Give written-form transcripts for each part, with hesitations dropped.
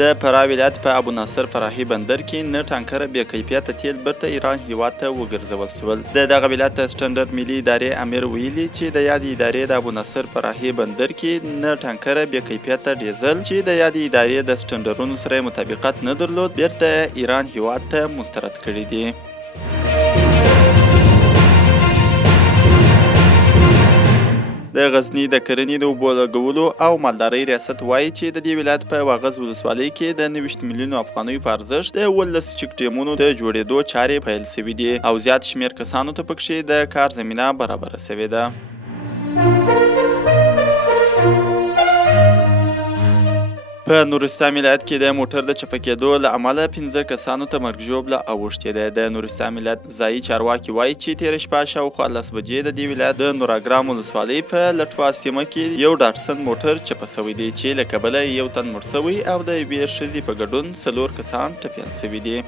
د فراه ولایت په ابو ناصر فرحي بندر کې نه ټانکره بې کیفیته تیل بیرته ایران هیواد ته وګرځول شول. د دغه ولایت سټنډرډ ملي ادارې امیر ویلي چې د یادې ادارې د ابو ناصر فرحي بندر کې نه ټانکره بې کیفیته ډیزل چې د یادې ادارې د سټنډرونو سره مطابقت نه درلود بیرته ایران هیواد ته مسترد کړي دي. د غزني د کرنې د اوبو لګولو او مالدارۍ ریاست وایي چې د دې ولایت په واغظ ولسوالۍ کې د 90 میلیونو افغانیو په ارزښت د 11 چک ډیمونو د جوړېدو چارې پیل شوي دي او زیات شمیر کسانو ته پکښې د کار زمینه برابره شوې ده. په نورستان ولایت کې د موټر د چپه کېدو له امله 15 کسانو ته مرګ ژوبله اوښتې ده. د نورستان ولایت ځایي چارواکي وایي چې تېره شپه شاوخوا 10 بجې د دې ولایت د نوراګرام ولسوالۍ په لټوا سیمه کې یو ډاټسن موټر چپه شوی دی چې له کبله یو تن مړ شوی او د یوې ښځې په ګډون 4 کسان ټپیان شوي دي.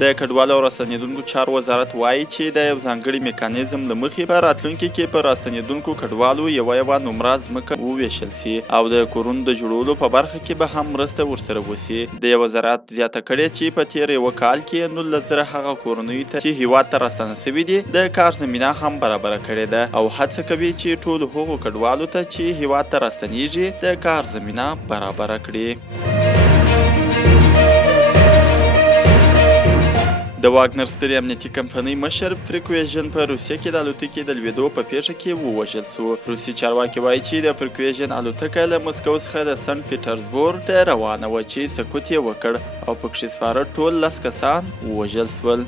د کډوالو او راستنېدونکو چارو وزارت وایي چې د یو ځانګړي میکانیزم له مخې په راتلونکي کې په راستنېدونکو کډوالو یوه نومره ځمکه وویشل سي او د کورونو د جوړولو په برخه کې به هم مرسته ورسره وسي. د وزارت زیاته کړې چې په تېر یوه کال کې 19,000 هغه کورنیو ته چې هیواد ته راستنه شوي دي د کار زمینه هم برابره کړې ده او هڅه کوي چې ټولو هغو کډوالو ته چې هیواد ته راستنیږي د کار زمینه برابره کړي. د واګنر سترې امنیتي کمپنۍ مشر فریکویژن په روسیه کې د الوتکې د لوېدو په پیښه کې ووژل شو. روسي چارواکي وایي چې د فریکویژن الوتکه له مسکو څخه د سنت پیټرزبورګ ته روانه وه چې سقوط یې وکړ او پکښې سپاره ټول 10 کسان ووژل شول.